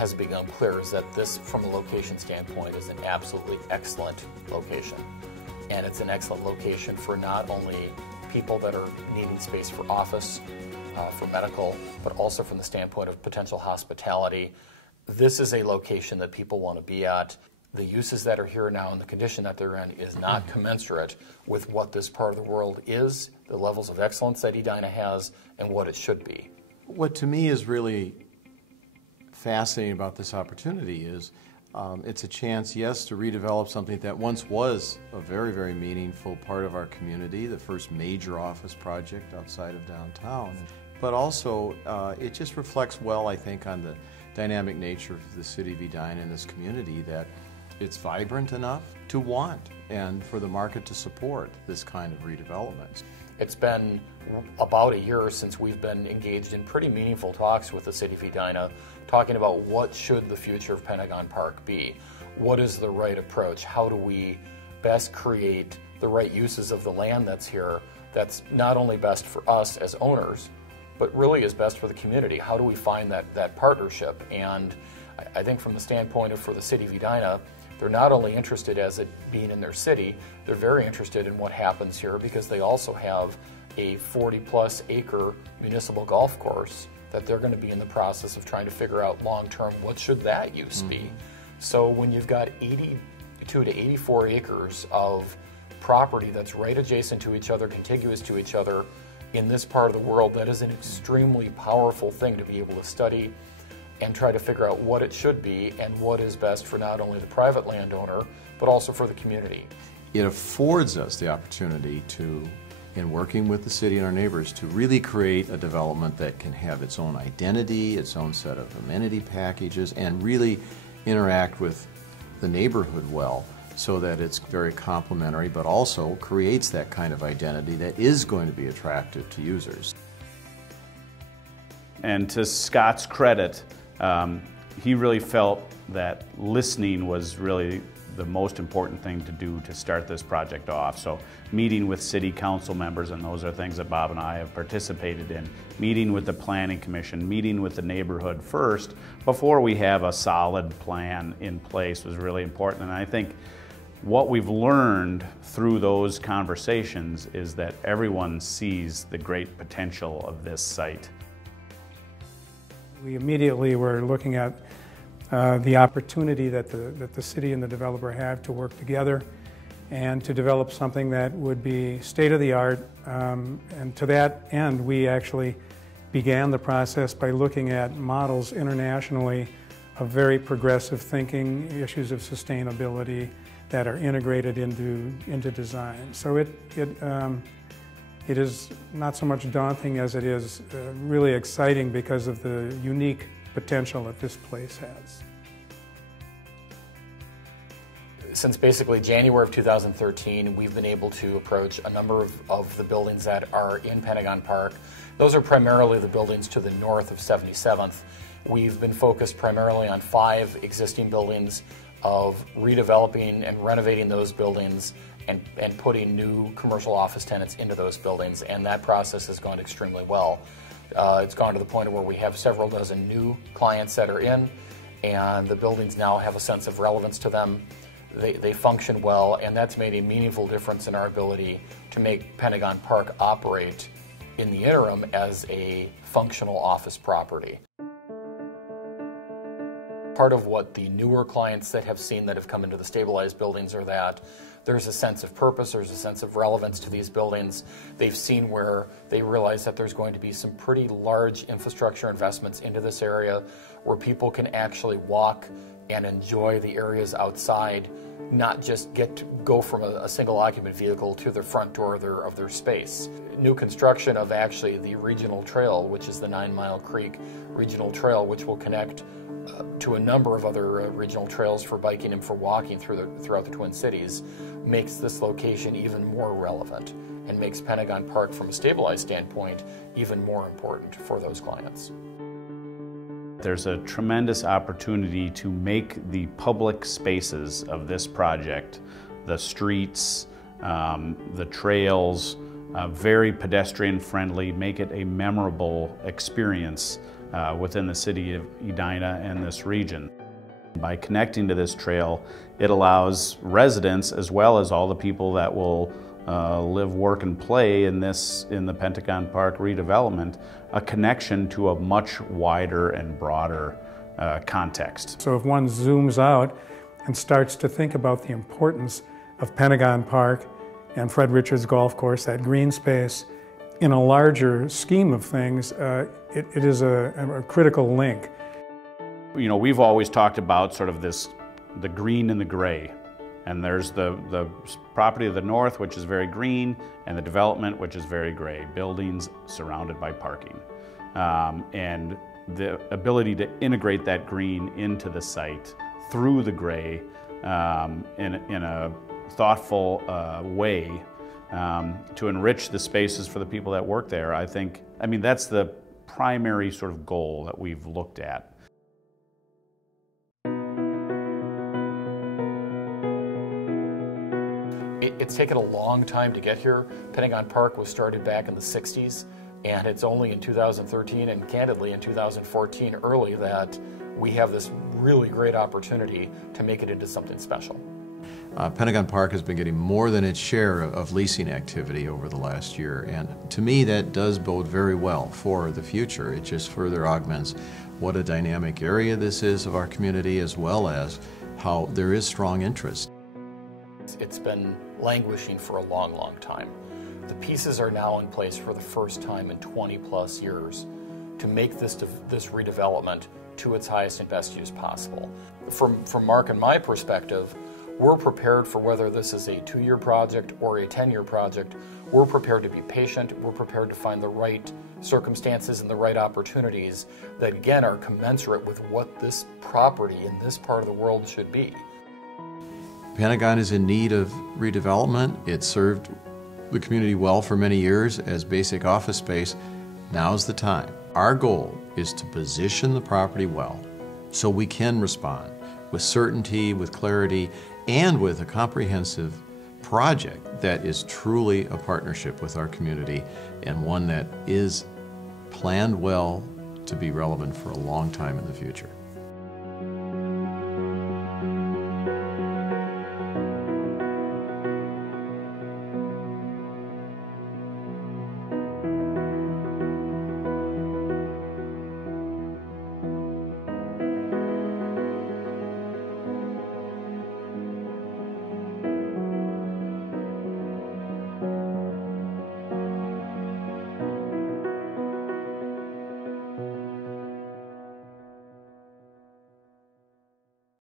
has become clear is that this, from a location standpoint, is an absolutely excellent location. And it's an excellent location for not only people that are needing space for office, for medical, but also from the standpoint of potential hospitality. This is a location that people want to be at. The uses that are here now and the condition that they're in is not commensurate with what this part of the world is, the levels of excellence that Edina has, and what it should be. What to me is really fascinating about this opportunity is it's a chance, yes, to redevelop something that once was a very, very meaningful part of our community, the first major office project outside of downtown. But also, it just reflects well, I think, on the dynamic nature of the city of Edina and this community, that it's vibrant enough to want and for the market to support this kind of redevelopment. It's been about a year since we've been engaged in pretty meaningful talks with the city of Edina, talking about what should the future of Pentagon Park be. What is the right approach? How do we best create the right uses of the land that's here that's not only best for us as owners, but really is best for the community? How do we find that partnership? And I think from the standpoint of for the city of Edina, they're not only interested as it being in their city, they're very interested in what happens here because they also have a 40-plus acre municipal golf course that they're going to be in the process of trying to figure out long-term what should that use be. So when you've got 82 to 84 acres of property that's right adjacent to each other, contiguous to each other in this part of the world, that is an extremely powerful thing to be able to study and try to figure out what it should be and what is best for not only the private landowner, but also for the community. It affords us the opportunity to, in working with the city and our neighbors, to really create a development that can have its own identity, its own set of amenity packages, and really interact with the neighborhood well, so that it's very complementary, but also creates that kind of identity that is going to be attractive to users. And to Scott's credit, he really felt that listening was really the most important thing to do to start this project off. So meeting with city council members, and those are things that Bob and I have participated in, meeting with the planning commission, meeting with the neighborhood first before we have a solid plan in place was really important. And I think what we've learned through those conversations is that everyone sees the great potential of this site. We immediately were looking at the opportunity that the city and the developer have to work together and to develop something that would be state-of-the-art. And to that end, we actually began the process by looking at models internationally of very progressive thinking, issues of sustainability that are integrated into design. So it is not so much daunting as it is really exciting because of the unique potential that this place has. Since basically January of 2013, we've been able to approach a number of the buildings that are in Pentagon Park. Those are primarily the buildings to the north of 77th. We've been focused primarily on 5 existing buildings, of redeveloping and renovating those buildings and putting new commercial office tenants into those buildings, and that process has gone extremely well. It's gone to the point where we have several dozen new clients that are in, and the buildings now have a sense of relevance to them. They function well, and that's made a meaningful difference in our ability to make Pentagon Park operate in the interim as a functional office property. Part of what the newer clients that have come into the stabilized buildings are that there's a sense of purpose, there's a sense of relevance to these buildings. They've seen where they realize that there's going to be some pretty large infrastructure investments into this area where people can actually walk and enjoy the areas outside, not just go from a single occupant vehicle to the front door of their space. New construction of actually the regional trail, which is the 9 Mile Creek Regional Trail, which will connect to a number of other regional trails for biking and for walking throughout the Twin Cities, makes this location even more relevant and makes Pentagon Park, from a stabilized standpoint, even more important for those clients. There's a tremendous opportunity to make the public spaces of this project, the streets, the trails, very pedestrian friendly, make it a memorable experience within the city of Edina and this region. By connecting to this trail, it allows residents as well as all the people that will live, work, and play in the Pentagon Park redevelopment, a connection to a much wider and broader context. So if one zooms out and starts to think about the importance of Pentagon Park and Fred Richards Golf Course, that green space, in a larger scheme of things, it is a critical link. You know, we've always talked about sort of the green and the gray. And there's the property of the north, which is very green, and the development, which is very gray. Buildings surrounded by parking. And the ability to integrate that green into the site through the gray in a thoughtful way to enrich the spaces for the people that work there, I mean, that's the primary sort of goal that we've looked at. It's taken a long time to get here. Pentagon Park was started back in the 60s, and it's only in 2013 and candidly in 2014 early that we have this really great opportunity to make it into something special. Pentagon Park has been getting more than its share of leasing activity over the last year, and to me that does bode very well for the future. It just further augments what a dynamic area this is of our community, as well as how there is strong interest. It's been languishing for a long, long time. The pieces are now in place for the first time in 20+ years to make this redevelopment to its highest and best use possible. From Mark and my perspective, we're prepared for whether this is a 2-year project or a 10-year project. We're prepared to be patient. We're prepared to find the right circumstances and the right opportunities that, again, are commensurate with what this property in this part of the world should be. Pentagon is in need of redevelopment. It served the community well for many years as basic office space. Now's the time. Our goal is to position the property well so we can respond with certainty, with clarity, and with a comprehensive project that is truly a partnership with our community and one that is planned well to be relevant for a long time in the future.